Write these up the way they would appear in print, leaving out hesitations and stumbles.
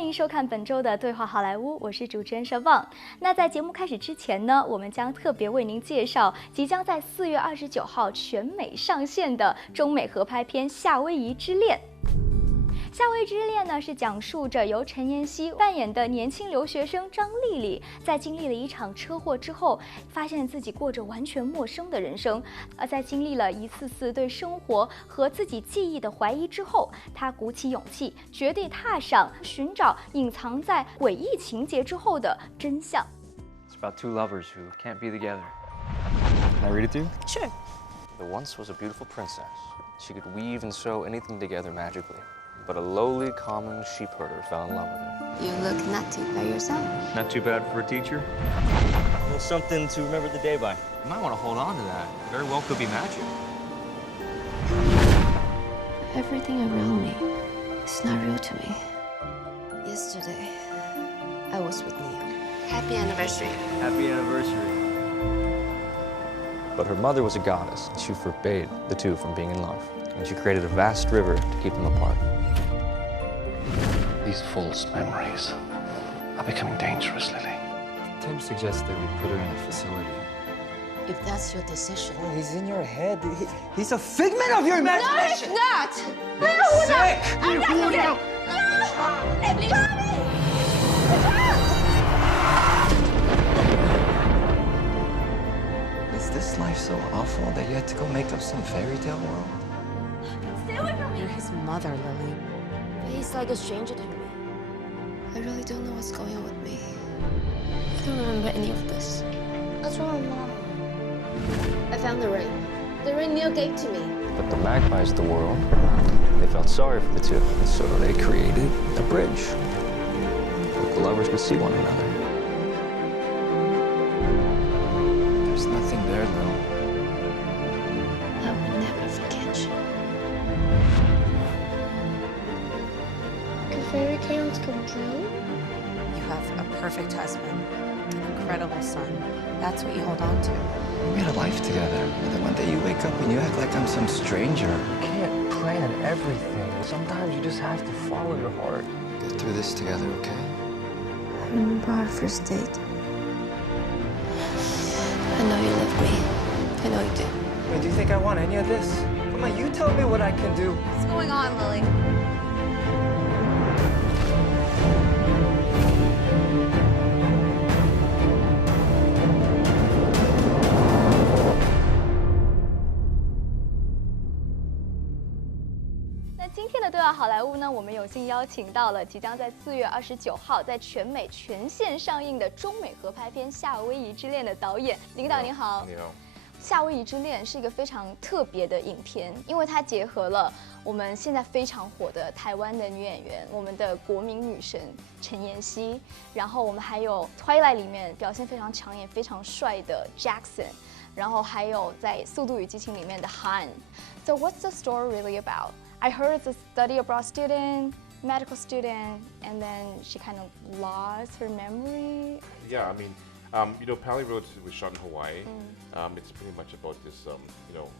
欢迎收看本周的对话好莱坞，我是主持人佘旺。那在节目开始之前呢，我们将特别为您介绍即将在4月29号全美上线的中美合拍片《夏威夷之恋》。夏威夷之恋呢，是讲述着由陈妍希扮演的年轻留学生张丽丽，在经历了一场车祸之后，发现自己过着完全陌生的人生。而在经历了一次次对生活和自己记忆的怀疑之后，她鼓起勇气，决定踏上寻找隐藏在诡异情节之后的真相。 It's about two lovers who can't be together. Can I read it to you? Sure. There once was a beautiful princess. She could weave and sew anything together magically.But a lowly, common sheep herder fell in love with her. You look not too bad yourself. Not too bad for a teacher. A little something to remember the day by. You might want to hold on to that. Very well could be magic. Everything around me is not real to me. Yesterday, I was with Neil. Happy anniversary. Happy anniversary. But her mother was a goddess. She forbade the two from being in love, and she created a vast river to keep them apart.These false memories are becoming dangerous, Lily. Tim suggests that we put her in a facility. If that's your decision. Oh, he's in your head. He's a figment of your imagination. No, it's not. You're sick. I'm not sick. No! Let me go! Is this life so awful that you had to go make up some fairy tale world? Stay away from me. You're his mother, Lily. He's like a stranger to me. I really don't know what's going on with me. I don't remember any of this. What's wrong, Mom? I found the ring. The ring Neil gave to me. But the magpies of the world, they felt sorry for the two, and so they created a bridge where the lovers could see one another. There's nothing there, though. I will never forget you. Can fairy tales come true? You have a perfect husband, an incredible son. That's what you hold on to. We had a life together. And then one day you wake up and you act like I'm some stranger. You can't plan everything. Sometimes you just have to follow your heart. Get through this together, okay? I remember our first date. I know you love me. I know you do. Wait, do you think I want any of this? Come on, you tell me what I can do. What's going on, Lily?那今天的对话好莱坞呢，我们有幸邀请到了即将在4月29号在全美全线上映的中美合拍片《夏威夷之恋》的导演林导，您好。你好。《夏威夷之恋》是一个非常特别的影片，因为它结合了我们现在非常火的台湾的女演员，我们的国民女神陈妍希，然后我们还有《Twilight》里面表现非常抢眼、非常帅的 Jackson， 然后还有在《速度与激情》里面的 Han。So what's the story really about? I heard it's a study abroad student, medical student, and then she kind of lost her memory. Yeah, I mean, you know, Pally Road was shot in Hawaii. It's pretty much about this, you know,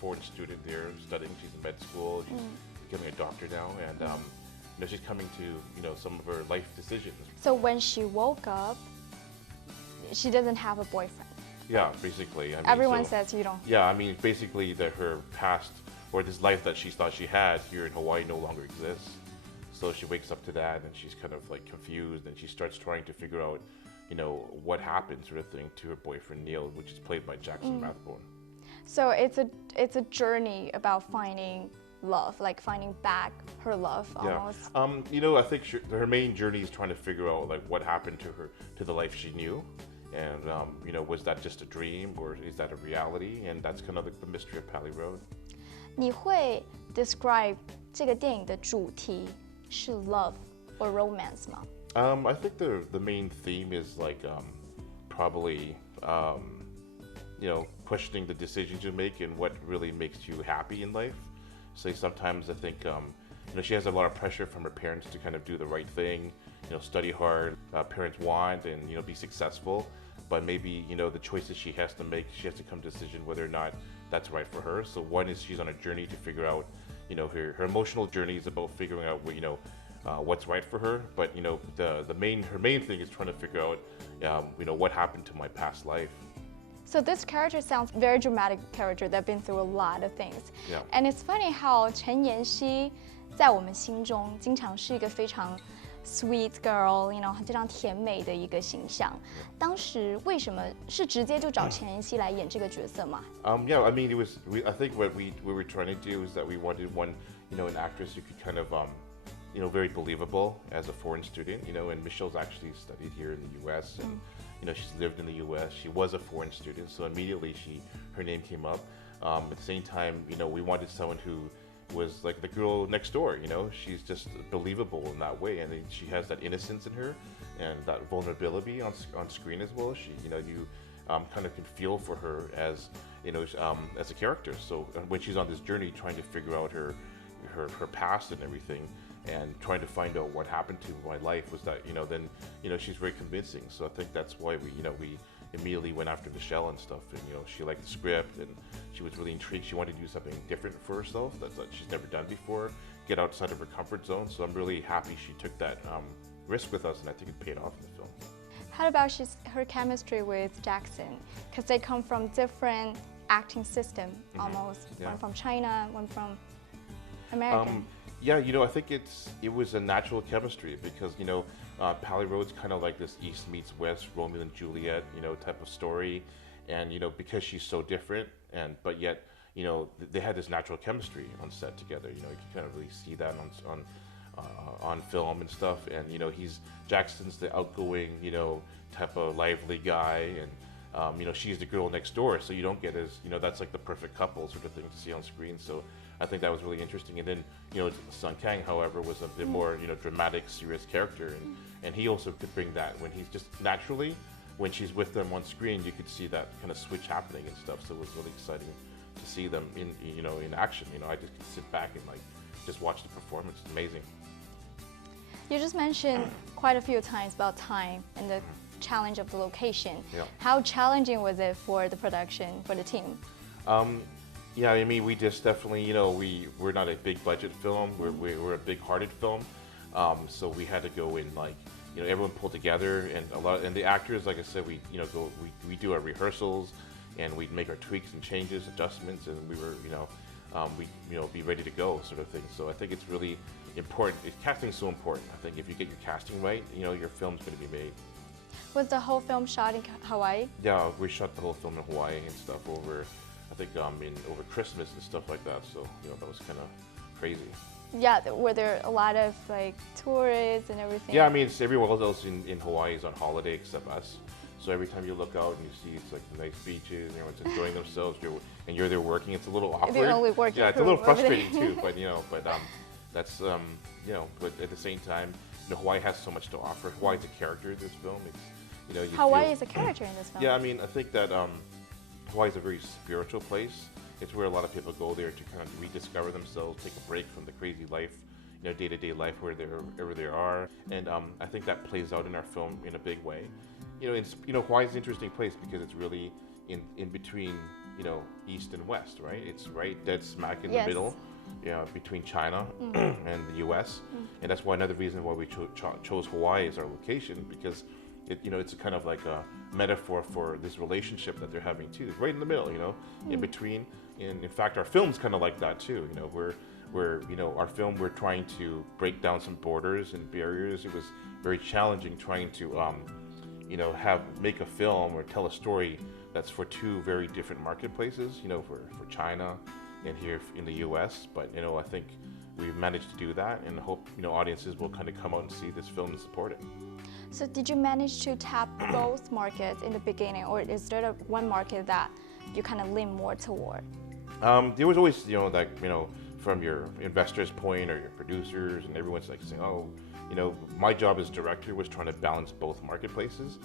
foreign student there studying. She's in med school. She's becoming a doctor now, and you know, she's coming to, you know, some of her life decisions. So when she woke up, she doesn't have a boyfriend. Yeah, basically. I mean, Everyone says you don't. Yeah, I mean, basically that her past or this life that she thought she had here in Hawaii no longer exists. So she wakes up to that, and she's kind of like confused, and she starts trying to figure out, you know, what happened sort of thing to her boyfriend Neil, which is played by Jackson Rathbone. So it's a journey about finding love, like finding back her love almost. Yeah. You know, I think her main journey is trying to figure out like what happened to her, to the life she knew, and you know, was that just a dream or is that a reality? And that's kind of like the mystery of Pally Road. 你会 describe 这个电影的主题是 love or romance 吗？ I think the main theme is like probably you know, questioning the decisions you make and what really makes you happy in life. So sometimes I think you know, she has a lot of pressure from her parents to kind of do the right thing, you know, study hard. Parents want and, you know, be successful, but maybe, you know, the choices she has to make, she has to come to a decision whether or not that's right for her. So one is she's on a journey to figure out, you know, her emotional journey is about figuring out, you know, what's right for her. But her main thing is trying to figure out what happened to my past life. So this character sounds very dramatic character that's been through a lot of things. Yeah. And it's funny how 陈妍希在我们心中经常是一个非常 sweet girl， 非常甜美的一个形象。当时为什么是直接就找陈妍希来演这个角色吗？ Yeah, I mean, I think what we were trying to do is that we wanted an actress who could kind of, very believable as a foreign student, and Michelle's actually studied here in the U.S. and, she's lived in the U.S. She was a foreign student, so immediately her name came up. At the same time, we wanted someone who was like the girl next door, she's just believable in that way, and she has that innocence in her and that vulnerability on screen as well. She, you kind of can feel for her as, as a character. So when she's on this journey trying to figure out her past and everything, and trying to find out what happened to my life, was that, then, she's very convincing. So I think that's why we immediately went after Michelle and stuff, and she liked the script, and she was really intrigued. She wanted to do something different for herself that she's never done before, get outside of her comfort zone. So I'm really happy she took that risk with us, and I think it paid off in the film. How about her chemistry with Jackson? Because they come from different acting system almost. Yeah. One from China, one from America. Yeah, I think it was a natural chemistry because, Pally Road's kind of like this East meets West, Romeo and Juliet, type of story. And, because she's so different, but yet, they had this natural chemistry on set together. You can kind of really see that on film and stuff. And, Jackson's the outgoing, type of lively guy. And, she's the girl next door. So you don't get as, that's like the perfect couple sort of thing to see on screen. So I think that was really interesting. And then, Sun Kang, however, was a bit more, dramatic, serious character. And he also could bring that when he's just naturally, when she's with them on screen, you could see that kind of switch happening and stuff. So it was really exciting to see them in action. I just could sit back and just watch the performance. It's amazing. You just mentioned quite a few times about time and the challenge of the location. Yeah. How challenging was it for the production, for the team? Yeah, I mean, we just definitely, we're not a big budget film. We're a big hearted film. So we had to go in everyone pulled together, and the actors, like I said, we do our rehearsals, and we'd make our tweaks and changes, adjustments, and we were, be ready to go, sort of thing. So I think it's really important. Casting is so important. I think if you get your casting right, your film's going to be made. Was the whole film shot in Hawaii? Yeah, we shot the whole film in Hawaii and stuff over, I think, over Christmas and stuff like that. So that was kind of crazy. Yeah, were there a lot of tourists and everything? Yeah, I mean, everyone else in Hawaii is on holiday except us. So every time you look out and you see it's the nice beaches and everyone's enjoying themselves, and you're there working, it's a little awkward. The only working yeah, it's a little crew over frustrating there. too. But that's but at the same time, Hawaii has so much to offer. Hawaii's a character in this film. It's Hawaii is a character in this film. Yeah, I mean, I think that Hawaii's a very spiritual place. It's where a lot of people go there to kind of rediscover themselves, take a break from the crazy life, day-to-day life wherever they are. And I think that plays out in our film in a big way. Hawaii's an interesting place because it's really in between, East and West, right? It's right dead smack in the middle, between China and the U.S. And that's another reason why we chose Hawaii as our location, because it's a kind of like a metaphor for this relationship that they're having too. It's right in the middle, in between. And in fact, our film's kind of like that too. Our film, we're trying to break down some borders and barriers. It was very challenging trying to, make a film or tell a story that's for two very different marketplaces, for China and here in the U.S. But, I think we've managed to do that, and hope, audiences will kind of come out and see this film and support it. So did you manage to tap both markets in the beginning, or is there one market that you kind of lean more toward? There was always, from your investors' point or your producers, and everyone's saying, oh, my job as director was trying to balance both marketplaces.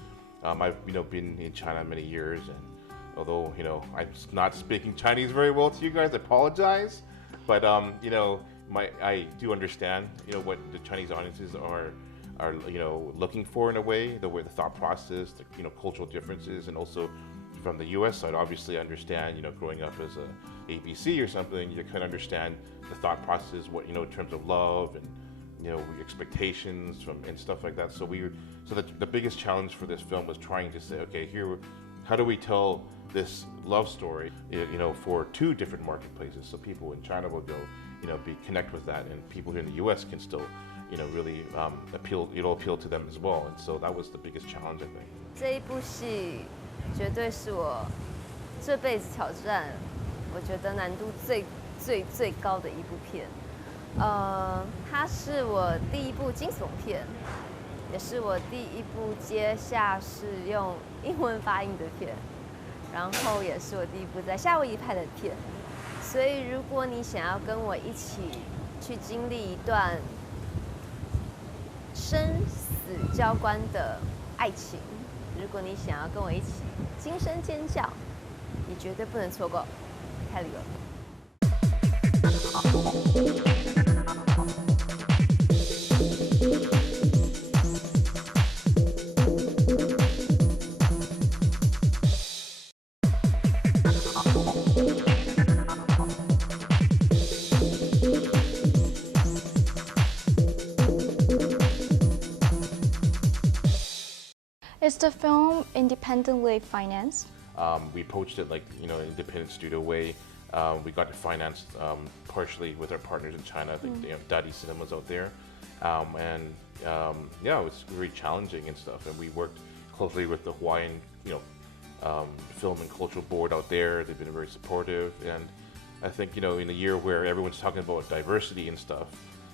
I've, been in China many years, and although, I'm not speaking Chinese very well to you guys, I apologize. But, I do understand, what the Chinese audiences are looking for in a way, the thought process, the, cultural differences, and also from the U.S. side, obviously, I understand, growing up as a ABC or something, you kind of understand the thought process, what, in terms of love and, expectations and stuff like that. So the biggest challenge for this film was trying to say, okay, how do we tell this love story, for two different marketplaces, so people in China will go, connect with that, and people here in the U.S. can still, really it'll appeal to them as well. And so that was the biggest challenge, I think. 这一部戏绝对是我这辈子挑战，我觉得难度最高的一部片。它是我第一部惊悚片，也是我第一部接下是用英文发音的片，然后也是我第一部在夏威夷拍的片。所以，如果你想要跟我一起去经历一段生死交关的爱情，如果你想要跟我一起惊声尖叫，你绝对不能错过泰利欧。Is the film independently financed? We approached it like, independent studio way. We got it financed partially with our partners in China, like Daddy Cinemas out there. It was very challenging and stuff. And we worked closely with the Hawaiian, Film and Cultural Board out there. They've been very supportive. And I think, in a year where everyone's talking about diversity and stuff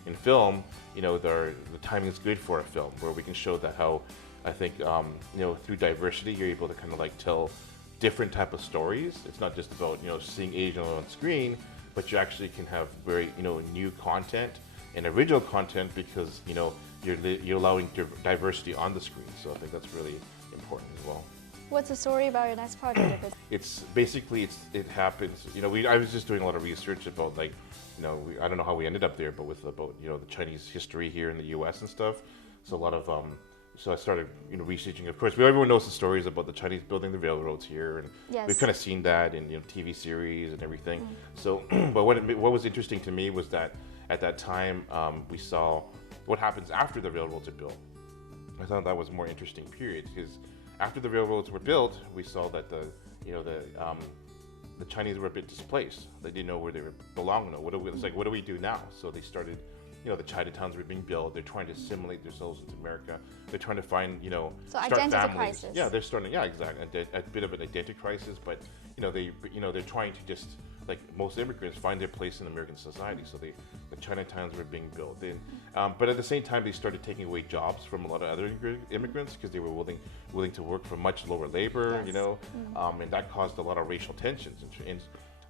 in film, the timing is good for a film where we can show that how, I think, through diversity, you're able to kind of like tell different type of stories. It's not just about, seeing Asian on screen, but you actually can have very, new content and original content because, you're allowing diversity on the screen. So I think that's really important as well. What's the story about your next project? It's basically, it happens, I was just doing a lot of research about like, I don't know how we ended up there, but about, the Chinese history here in the US and stuff. So a lot of, so I started, researching. Of course, everyone knows the stories about the Chinese building the railroads here, and we've kind of seen that in TV series and everything. So, but what was interesting to me was that at that time we saw what happens after the railroads are built. I thought that was a more interesting period because after the railroads were built, we saw that the Chinese were a bit displaced. They didn't know where they belonged. What do we do now? So they started. The Chinatowns were being built. They're trying to assimilate themselves into America. They're trying to find, so start identity families. crisis. Yeah, they're starting. Yeah, exactly. A bit of an identity crisis, but they're trying to just like most immigrants find their place in American society. So the Chinatowns were being built. But at the same time, they started taking away jobs from a lot of other immigrants because they were willing to work for much lower labor. And that caused a lot of racial tensions.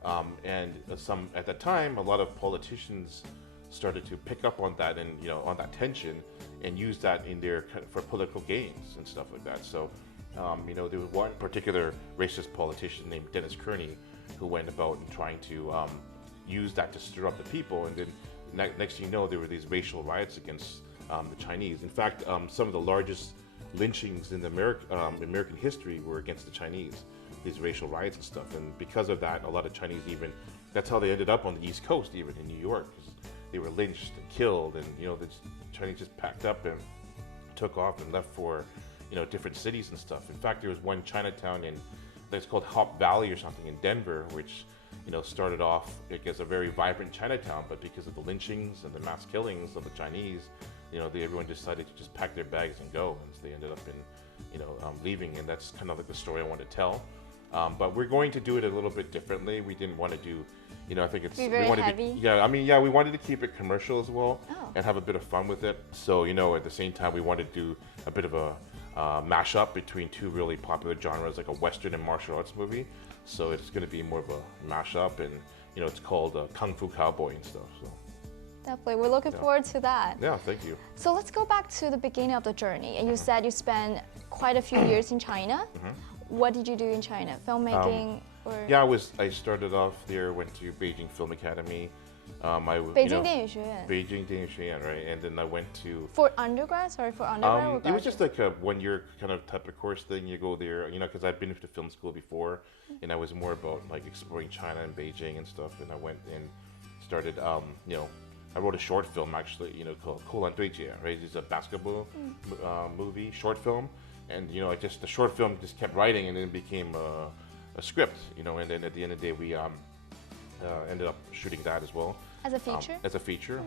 At that time, a lot of politicians started to pick up on that and on that tension and use that in for political gains and stuff like that. So there was one particular racist politician named Dennis Kearney who went about and trying to use that to stir up the people, and then next thing you know, there were these racial riots against the Chinese. In fact, some of the largest lynchings in American history were against the Chinese, these racial riots and stuff. And because of that, a lot of Chinese that's how they ended up on the East Coast, even in New York. They were lynched and killed, and the Chinese just packed up and took off and left for different cities and stuff. In fact, there was one Chinatown that's called Hop Valley or something in Denver, which started off as a very vibrant Chinatown, but because of the lynchings and the mass killings of the Chinese, everyone decided to just pack their bags and go, and so they ended up in leaving. And that's kind of like the story I want to tell. But we're going to do it a little bit differently. We didn't want to do. I think it's be very heavy. We wanted to keep it commercial as well and have a bit of fun with it. So, at the same time, we wanted to do a bit of a mashup between two really popular genres, like a Western and martial arts movie. So it's going to be more of a mashup, and it's called Kung Fu Cowboy and stuff. So definitely, we're looking forward to that. Yeah, thank you. So let's go back to the beginning of the journey. And you said you spent quite a few years in China. What did you do in China? Filmmaking? Yeah, I started off there, went to Beijing Film Academy. 北京电影学院. Beijing 电影学院, right? And then I went to... For undergrad? Sorry, for undergrad? It was just like a one-year kind of type of course thing. You go there, because I'd been to film school before, and I was more about like exploring China and Beijing and stuff. And I went and started, I wrote a short film actually, called 扣篮对决, right? It's a basketball movie, short film. And, the short film just kept writing and then it became a script, and then at the end of the day, we ended up shooting that as well. As a feature? As a feature.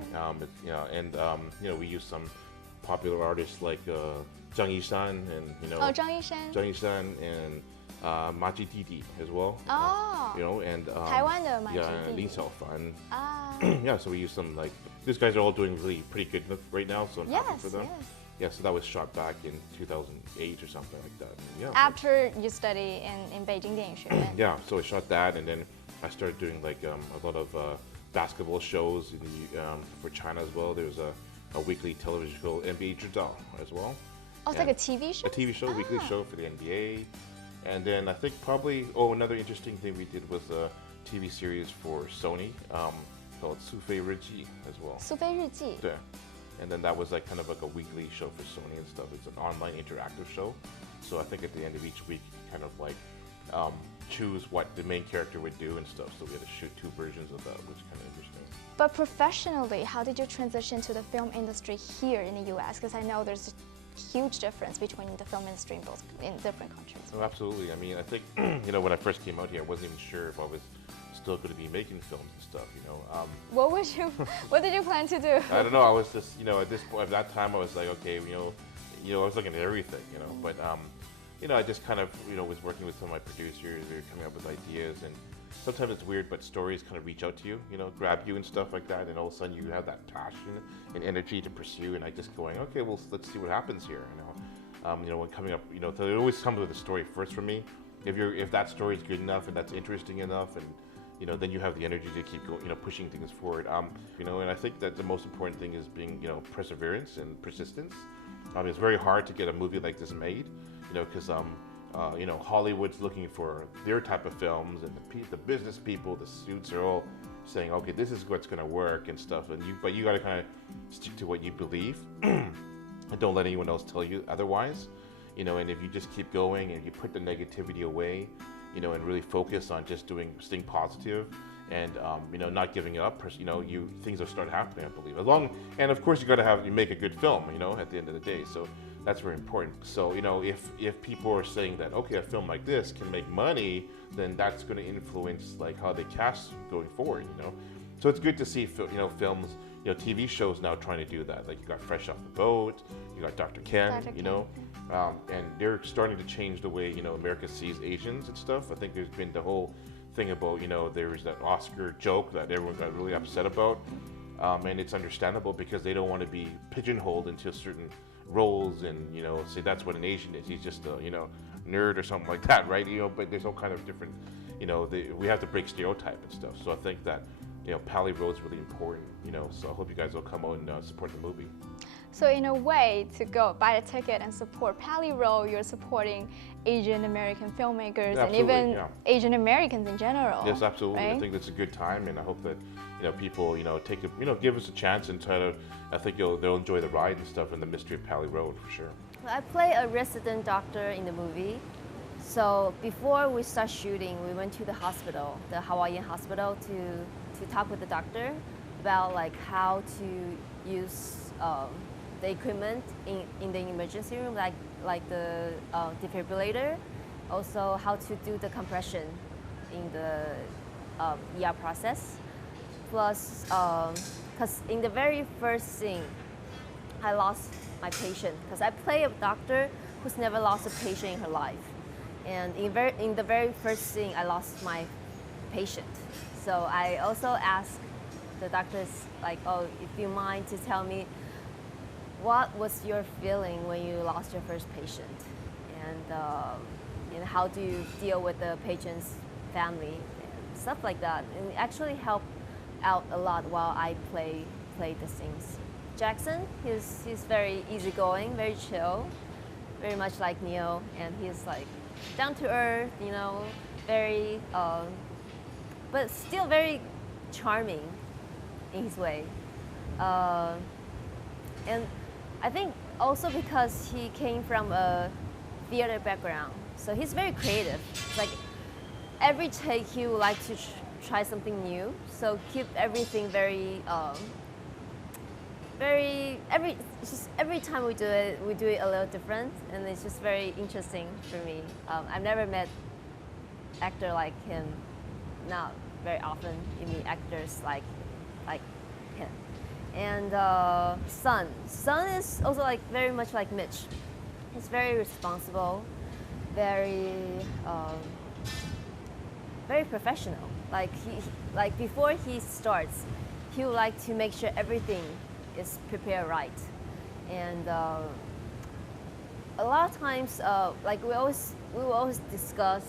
We used some popular artists like Zhang Yishan and, Zhang Yishan and Maji Didi as well. And 台湾的马吉弟 Lin Xiaofan. So we used some these guys are all doing really pretty good right now, so I'm happy for them. Yeah, so that was shot back in 2008 or something like that. Yeah. After you study in Beijing 电影学院 Yeah, so I shot that, and then I started doing a lot of basketball shows for China as well. There's a weekly television show, NBA 知道 as well. Oh, it's like a TV show? A TV show, weekly show for the NBA. And then I think probably, another interesting thing we did was a TV series for Sony called 苏菲日记 as well. 苏菲日记 Yeah. And then that was kind of like a weekly show for Sony and stuff. It's an online interactive show. So I think at the end of each week, kind of choose what the main character would do and stuff. So we had to shoot 2 versions of that, which is kind of interesting. But professionally, how did you transition to the film industry here in the US? Because I know there's a huge difference between the film industry in different countries. Oh, absolutely. I mean, I think, when I first came out here, I wasn't even sure if I was still going to be making films and stuff, What did you plan to do? I don't know. I was just, at this point, at that time, I was like, okay, I was looking at everything, but, I just kind of, was working with some of my producers. We were coming up with ideas, and sometimes it's weird, but stories kind of reach out to you, grab you and stuff like that, and all of a sudden you have that passion and energy to pursue, and I just going, okay, well, let's see what happens here, when coming up, so it always comes with a story first for me. If that story is good enough and that's interesting enough, and then you have the energy to keep going, pushing things forward. And I think that the most important thing is being, perseverance and persistence. It's very hard to get a movie like this made, because Hollywood's looking for their type of films, and the business people, the suits are all saying, okay, this is what's going to work and stuff. But you got to kind of stick to what you believe, and don't let anyone else tell you otherwise. And if you just keep going and you put the negativity away, and really focus on just staying positive, and not giving up. Things will start happening, I believe. And of course, you make a good film, at the end of the day. So that's very important. So if people are saying that, okay, a film like this can make money, then that's going to influence how they cast going forward. So it's good to see films, TV shows now trying to do that. Like you got Fresh Off the Boat, you got Dr. Ken, and they're starting to change the way America sees Asians and stuff. I think there's been the whole thing about there was that Oscar joke that everyone got really upset about, and it's understandable because they don't want to be pigeonholed into certain roles and say that's what an Asian is. He's just a nerd or something like that, right? But there's all kind of different we have to break stereotype and stuff. So I think that Pally Road's really important. So I hope you guys will come out and support the movie. So in a way, to go buy a ticket and support Pally Road, you're supporting Asian American filmmakers and even Asian Americans in general. Yes, absolutely. Right? I think that's a good time, and I hope that people take give us a chance and try to. I think they'll enjoy the ride and stuff and the mystery of Pally Road for sure. I play a resident doctor in the movie. So before we start shooting, we went to the hospital, the Hawaiian hospital, to talk with the doctor about how to use the equipment in the emergency room, like the defibrillator, also how to do the compression in the ER process. Plus, because in the very first scene, I lost my patient because I play a doctor who's never lost a patient in her life. And in the very first scene, I lost my patient. So I also asked the doctors, oh, if you mind to tell me what was your feeling when you lost your first patient, and how do you deal with the patient's family and stuff like that. And it actually helped out a lot while I play the scenes. Jackson, he's very easygoing, very chill, very much like Neo, and he's down to earth, very, but still very charming in his way. And I think also because he came from a theater background, so he's very creative. It's every take he would like to try something new, so keep everything very every time we do it a little different, and it's just very interesting for me. I've never met actor like him, not very often you meet actors like him. And Sun is also like very much like Mitch. He's very responsible, very professional. Like before he starts, he would like to make sure everything is prepared right. And a lot of times, like we will always discuss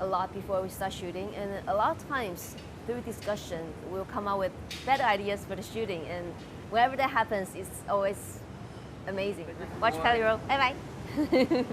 a lot before we start shooting, and a lot of times through discussion we'll come up with better ideas for the shooting, and whenever that happens, it's always amazing. Watch Kelly roll. Bye bye.